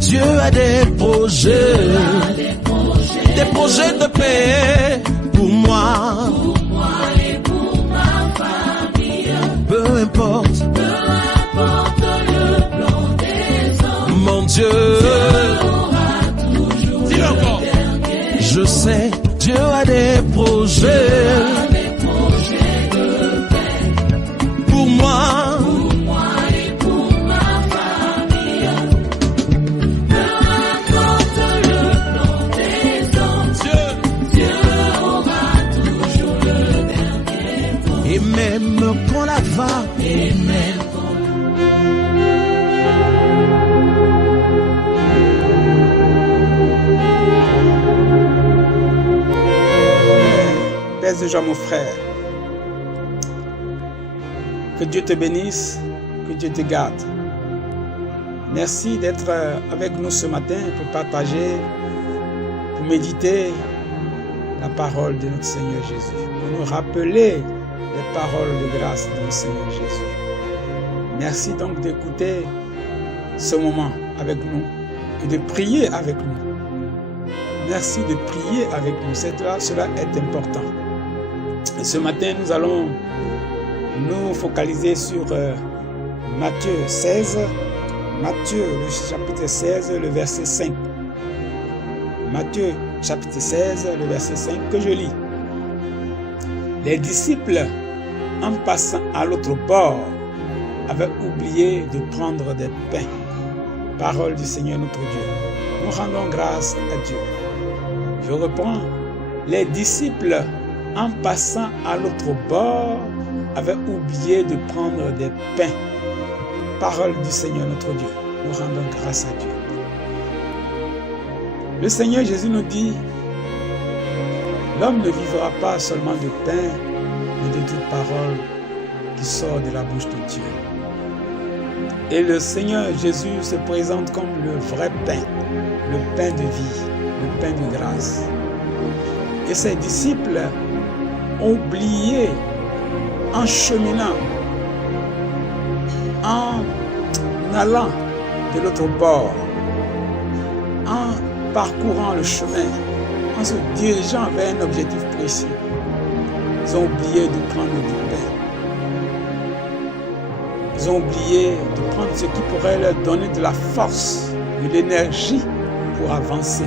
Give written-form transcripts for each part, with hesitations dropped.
Dieu a des projets de paix pour moi et pour ma famille. Peu importe le plan des hommes, mon Dieu aura toujours dis-le encore. le dernier. Je sais, Dieu a des projets De paix pour moi pour moi et pour ma famille. Peu importe le plan des hommes, Dieu aura toujours le dernier mot. et même quand la va Et même Pèse de joie, mon frère. Que Dieu te bénisse, que Dieu te garde. Merci d'être avec nous ce matin pour partager, pour méditer la parole de notre Seigneur Jésus, pour nous rappeler les paroles de grâce de notre Seigneur Jésus. Merci donc d'écouter ce moment avec nous et de prier avec nous. Merci de prier avec nous. Cela est important. Et ce matin, nous allons nous focaliser sur Matthieu 16. Matthieu, le chapitre 16, le verset 5. Matthieu, chapitre 16, le verset 5, que je lis. Les disciples, en passant à l'autre bord, avaient oublié de prendre des pains. Parole du Seigneur notre Dieu. Nous rendons grâce à Dieu. Je reprends. Les disciples, en passant à l'autre bord, avaient oublié de prendre des pains. Parole du Seigneur notre Dieu. Nous rendons grâce à Dieu. Le Seigneur Jésus nous dit, l'homme ne vivra pas seulement de pain, mais de toute parole qui sort de la bouche de Dieu. Et le Seigneur Jésus se présente comme le vrai pain, le pain de vie, le pain de grâce. Et ses disciples ont oublié, en cheminant, en allant de l'autre bord, en parcourant le chemin, en se dirigeant vers un objectif précis, ils ont oublié de prendre du pain. Ils ont oublié de prendre ce qui pourrait leur donner de la force, de l'énergie pour avancer.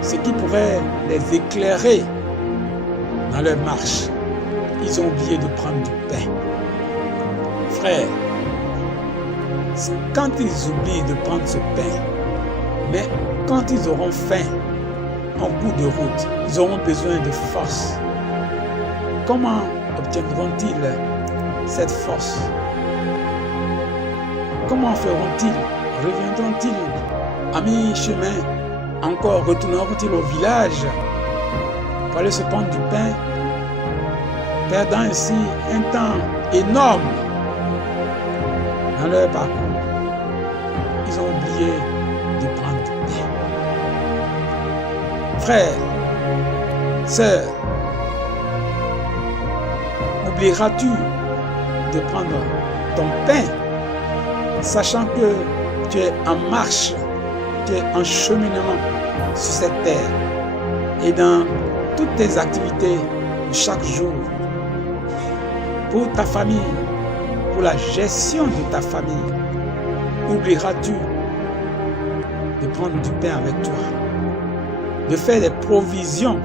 Ce qui pourrait les éclairer dans leur marche. Ils ont oublié de prendre du pain. Frères, quand ils oublient de prendre ce pain, mais quand ils auront faim, en cours de route, ils auront besoin de force. Comment obtiendront-ils cette force? Comment feront-ils? Reviendront-ils à mi-chemin? Encore retourneront-ils au village pour aller se prendre du pain, perdant ainsi un temps énorme dans leur parcours? Ils ont oublié de prendre du pain. Frère, sœur, oublieras-tu de prendre ton pain, sachant que tu es en marche, tu es en cheminement sur cette terre et dans toutes tes activités de chaque jour, pour ta famille, pour la gestion de ta famille, oublieras-tu de prendre du pain avec toi, de faire des provisions?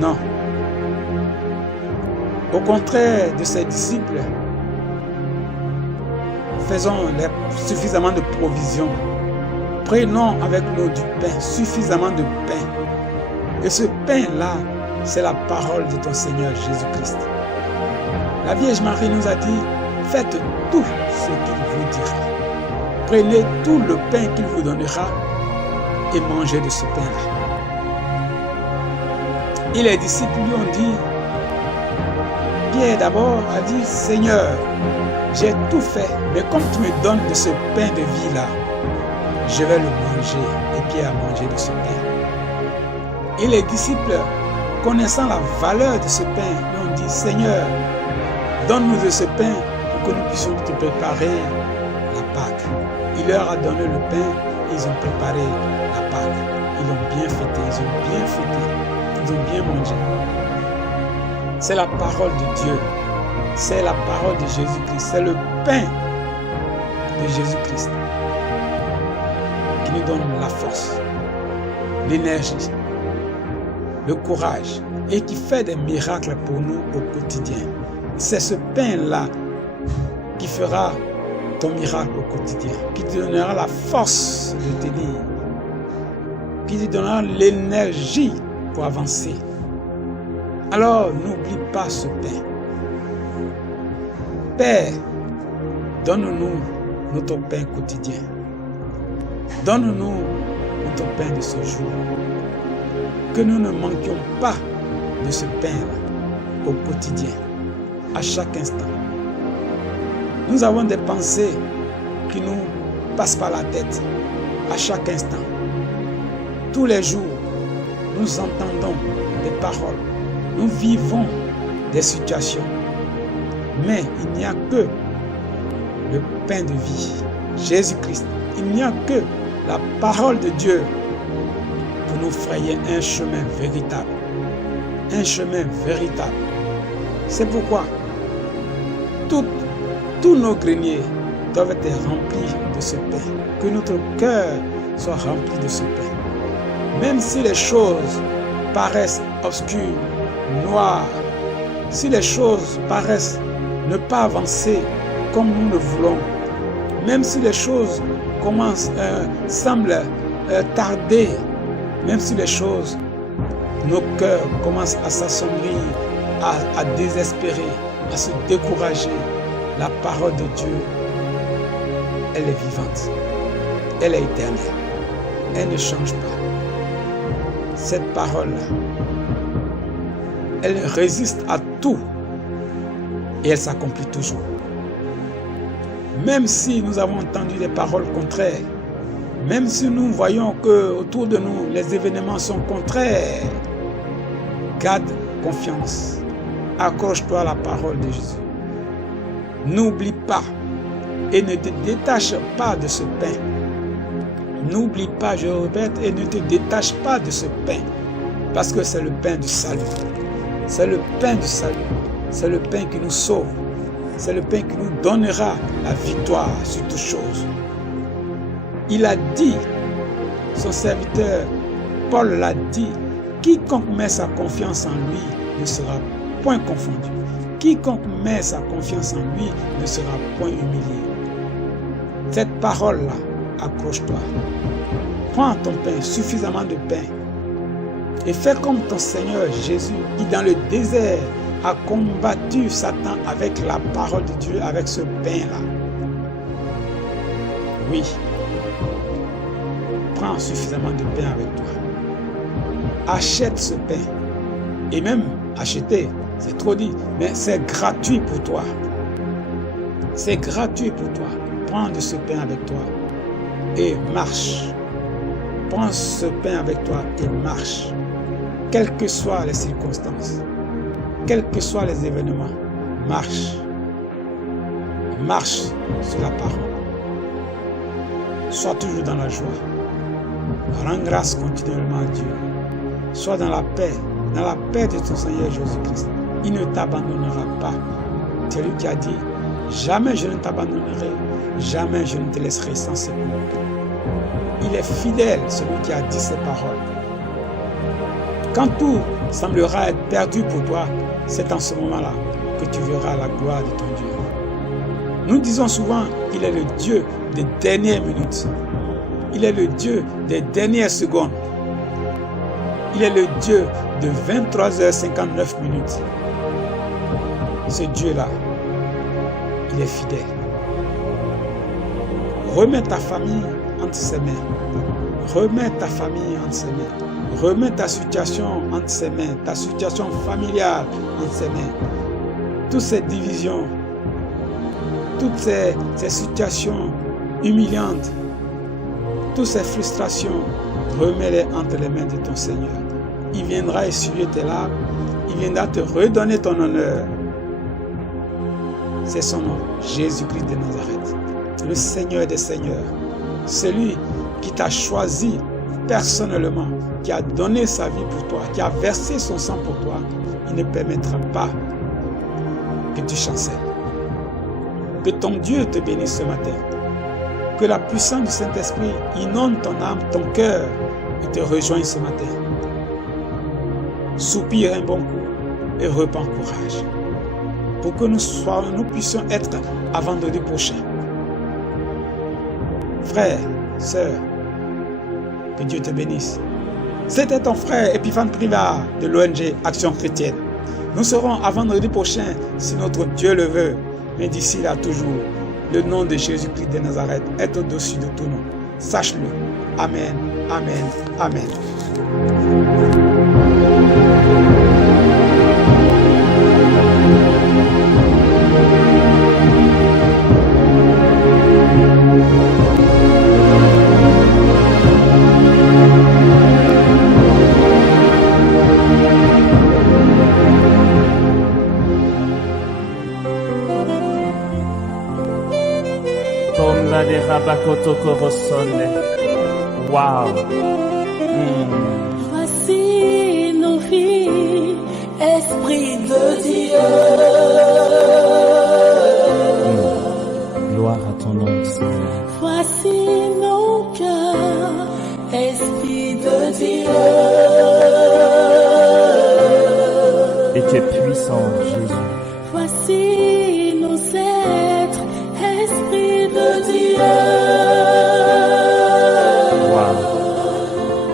Non. Au contraire de ses disciples, faisons suffisamment de provisions. Prenons avec nous du pain, suffisamment de pain. Et ce pain-là, c'est la parole de ton Seigneur Jésus-Christ. La Vierge Marie nous a dit, faites tout ce qu'il vous dira. Prenez tout le pain qu'il vous donnera et mangez de ce pain-là. Et les disciples lui ont dit, Pierre d'abord a dit, Seigneur, j'ai tout fait, mais comme tu me donnes de ce pain de vie-là, je vais le manger. Et Pierre a mangé de ce pain. Et les disciples, connaissant la valeur de ce pain, lui ont dit, Seigneur, donne-nous de ce pain pour que nous puissions te préparer la Pâque. Il Il leur a donné le pain, ils ont préparé la Pâque. Ils l'ont bien fêté, ils ont bien mangé. C'est la parole de Dieu, c'est la parole de Jésus-Christ, c'est le pain de Jésus-Christ qui nous donne la force, l'énergie, le courage et qui fait des miracles pour nous au quotidien. C'est ce pain-là qui fera ton miracle au quotidien, qui te donnera la force de tenir, qui te donnera l'énergie pour avancer. Alors, n'oublie pas ce pain. Père, donne-nous notre pain quotidien. Donne-nous notre pain de ce jour. Que nous ne manquions pas de ce pain au quotidien, à chaque instant. Nous avons des pensées qui nous passent par la tête à chaque instant. Tous les jours, nous entendons des paroles. Nous vivons des situations. Mais il n'y a que le pain de vie, Jésus-Christ. Il n'y a que la parole de Dieu pour nous frayer un chemin véritable. Un chemin véritable. C'est pourquoi tous nos greniers doivent être remplis de ce pain. Que notre cœur soit rempli de ce pain. Même si les choses paraissent obscures, noires, si les choses paraissent ne pas avancer comme nous le voulons, même si les choses semblent tarder, même si les choses, nos cœurs commencent à s'assombrir, à désespérer, à se décourager, la parole de Dieu, elle est vivante, elle est éternelle, elle ne change pas. Cette parole-là, elle résiste à tout et elle s'accomplit toujours. Même si nous avons entendu des paroles contraires, même si nous voyons que autour de nous les événements sont contraires, garde confiance, accroche-toi à la parole de Jésus. N'oublie pas et ne te détache pas de ce pain. N'oublie pas, je répète, et ne te détache pas de ce pain, parce que c'est le pain du salut. C'est le pain du salut. C'est le pain qui nous sauve. C'est le pain qui nous donnera la victoire sur toutes choses. Il a dit, son serviteur Paul l'a dit, quiconque met sa confiance en lui ne sera point confondu. Quiconque met sa confiance en lui ne sera point humilié. Cette parole-là, accroche-toi. Prends ton pain, suffisamment de pain, et fais comme ton Seigneur Jésus qui dans le désert a combattu Satan avec la parole de Dieu, avec ce pain-là. Oui. Prends suffisamment de pain avec toi. Achète ce pain. Et même acheter, c'est trop dit, mais c'est gratuit pour toi. C'est gratuit pour toi. Prends de ce pain avec toi et marche. Prends ce pain avec toi et marche. Quelles que soient les circonstances, quels que soient les événements, marche. Marche sur la parole. Sois toujours dans la joie. Rends grâce continuellement à Dieu. Sois dans la paix de ton Seigneur Jésus-Christ. Il ne t'abandonnera pas. C'est lui qui a dit, jamais je ne t'abandonnerai, jamais je ne te laisserai sans secours. Il est fidèle, celui qui a dit ces paroles. Quand tout semblera être perdu pour toi, c'est en ce moment-là que tu verras la gloire de ton Dieu. Nous disons souvent qu'il est le Dieu des dernières minutes. Il est le Dieu des dernières secondes. Il est le Dieu de 23h59. Ce Dieu-là, il est fidèle. Remets ta famille entre ses mains. Remets ta famille entre ses mains. Remets ta situation entre ses mains. Ta situation familiale entre ses mains. Toutes ces divisions, toutes ces situations humiliantes, toutes ces frustrations, remets-les entre les mains de ton Seigneur. Il viendra essuyer tes larmes. Il viendra te redonner ton honneur. C'est son nom, Jésus-Christ de Nazareth, le Seigneur des Seigneurs, celui qui t'a choisi personnellement, qui a donné sa vie pour toi, qui a versé son sang pour toi, il ne permettra pas que tu chancelles. Que ton Dieu te bénisse ce matin. Que la puissance du Saint-Esprit inonde ton âme, ton cœur et te rejoigne ce matin. Soupire un bon coup et reprends courage. Pour que nous puissions être à vendredi prochain. Frère, sœur, que Dieu te bénisse. C'était ton frère Epiphane Privard de l'ONG Action Chrétienne. Nous serons à vendredi prochain si notre Dieu le veut. Mais d'ici là toujours, le nom de Jésus-Christ de Nazareth est au-dessus de tout nom. Sache-le. Amen, amen, amen. Tomba de Rabakoto Korosone. Wow. Voici nos vies, Esprit de Dieu. Gloire à ton nom, Seigneur. Voici nos cœurs, Esprit de Dieu. Et tu es puissant, Jésus.